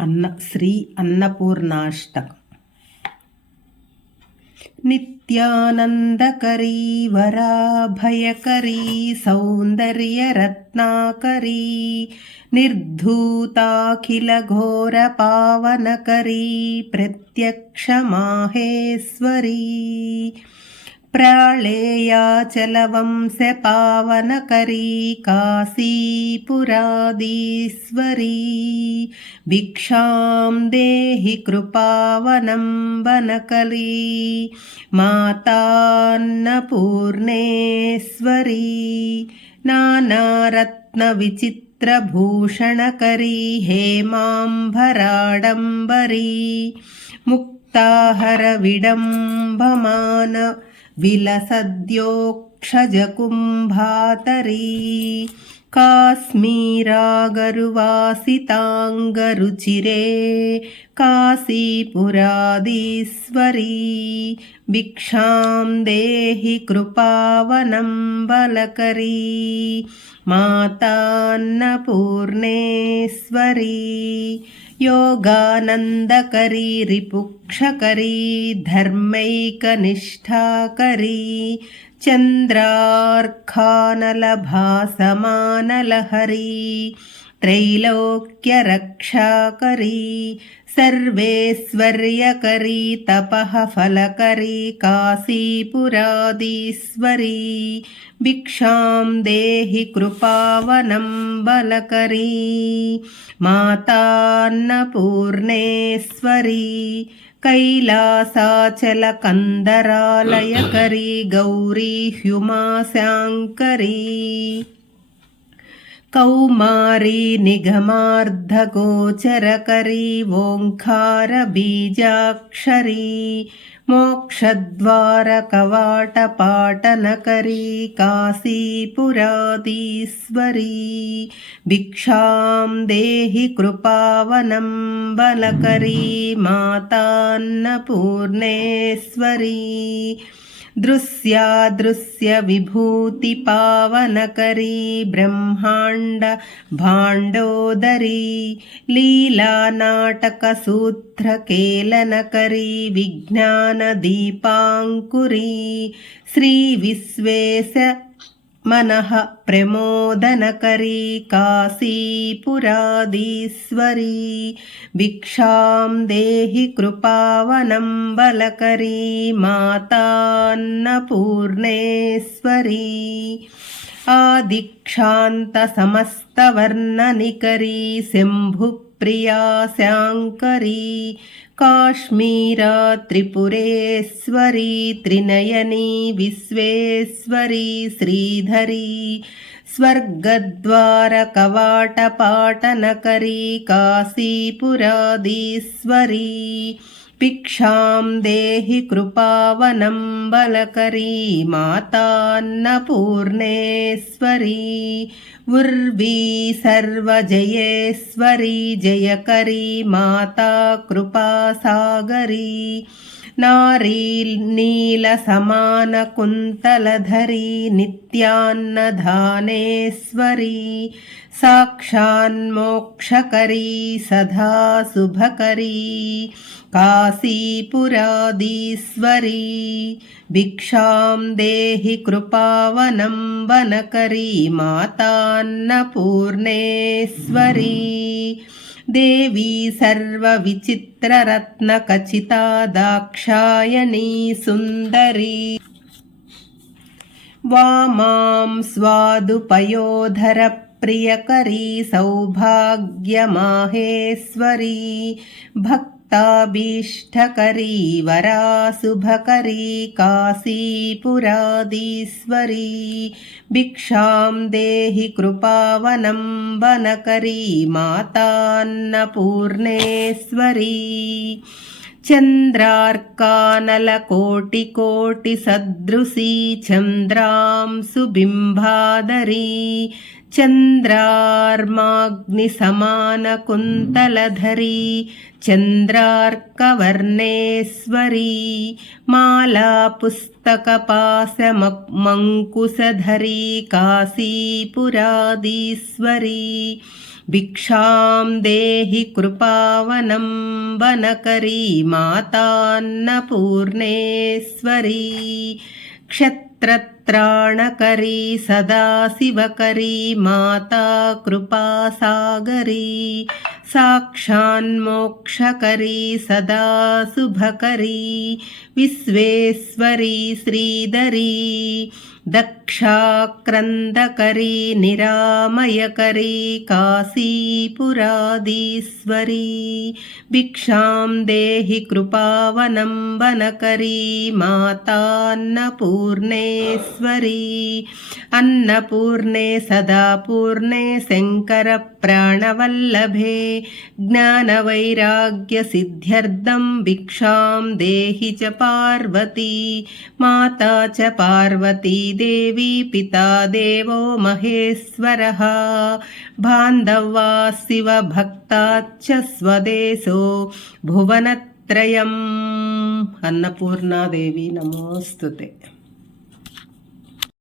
అన్న శ్రీ అన్నపూర్ణాష్టకం. నిత్యానందకరీ వరాభయకరీ సౌందర్యరత్నాకరీ నిర్ధూతాఖిల ఘోర प्रलेयाचलवंशपावनकरी काशीपुरादीश्वरी भिक्षां देहि कृपावनं वनकली मातान्नपूर्णेश्वरी। नानारत्नविचित्रभूषणकरी हे हेमाम्भराडम्बरी। मुक्ताहरविडम्बमान विलसद्योक्षजकुम्भातरी काश्मीरागरुवासिताङ्गरुचिरे काशीपुरादीश्वरी भिक्षां देहि कृपावनम्बलकरी मातान्नपूर्णेश्वरी योगानन्दकरी रिपुक्षकरी धर्मैकनिष्ठाकरी चन्द्रार्खानलभासमानलहरी त्रैलोक्यरक्षाकरी सर्वेश्वर्यकरी तपः फलकरी काशीपुरादीश्वरी भिक्षां देहि कृपावनम्बलकरी मातान्नपूर्णेश्वरी कैलासाचलकन्दरालयकरी गौरी కౌమారీ నిఘమార్ధగోచరకరీ ఓంకార బీజాక్షరీ మోక్షద్వార కవాట పాటనకరీ కాశీపురాదీశ్వరీ భిక్షాం దేహి కృపావనం బలకరీ మాతాన్నపూర్ణేశ్వరీ दृश्यादृश्यविभूतिपावनकरी ब्रह्माण्ड भाण्डोदरी लीलानाटकसूत्रकेलनकरी विज्ञानदीपाङ्कुरी श्रीविश्वेश మనః ప్రమోదనకరీ కాశీపురాధీశ్వరీ భిక్షాం దేహి కృపావనం బలకరీ మాతాన్నపూర్ణేశ్వరీ ఆదిక్షాంత సమస్తవర్ణనికరీ శంభు शम्भुप्रिया स्याङ्करी काश्मीरा त्रिपुरेश्वरी त्रिनयनी विश्वेश्वरी श्रीधरी स्वर्गद्वारकवाटपाटनकरी काशीपुरादीश्वरी పిక్షాం దేహి కృపావనం బలకరీ మాతాన్నపూర్ణేశ్వరీ ఉర్వీ సర్వజయేశ్వరీ జయకరీ మాతా కృపాసాగరీ నారీ నీల సమాన కుంతలధరీ నిత్యాన్నధానేశ్వరీ సాక్షాన్మోక్షకరీ సదా శుభకరీ కాశీపురాదీశ్వరీ భిక్షాం దేహి కృపావనం వనకరీ మాతాన్నపూర్ణేశ్వరీ. దేవీ సర్వవిచిత్రరత్నఖచితా దాక్షాయణీ సుందరీ. వామాం స్వాదుపయోధర ప్రియకరీ సౌభాగ్యమాహేశ్వరీ. భక్తి ముక్తాభీష్టకరీ వరా శుభకరీ కాశీపురాదీశ్వరీ భిక్షాం దేహి కృపావనం వనకరీ మాతాన్నపూర్ణేశ్వరీ చంద్రార్కానలకోటికోటిసదృశీ చంద్రాం సుబింబాదరీ चन्द्रार्माग्निसमानकुन्तलधरी चन्द्रार्कवर्णेश्वरी माला पुस्तकपाशमङ्कुशधरी काशीपुरादीश्वरी भिक्षां देहि कृपावनं वनकरी मातान्नपूर्णेश्वरी क्षत्रत्राणकरी सदाशिवकरी माता कृपासागरी साक्षान्मोक्षकरी सदा शुभकरी विश्वेश्वरी श्रीधरी దక్షాక్రందకరీ నిరామయకరీ కాశీపురాదీశ్వరీ భిక్షాం దేహి కృపావనంబనకరీ మాతాన్నపూర్ణేశ్వరీ అన్నపూర్ణే సదా పూర్ణే శంకర शङ्करप्राणवल्लभे ज्ञानवैराग्यसिद्ध्यर्थं भिक्षां देहि च पार्वती, माता च पार्वती देवी, पिता देवो महेश्वरः। बान्धवा शिवभक्ताच्च स्वदेशो भुवनत्रयम्। अन्नपूर्णादेवी नमोऽस्तुते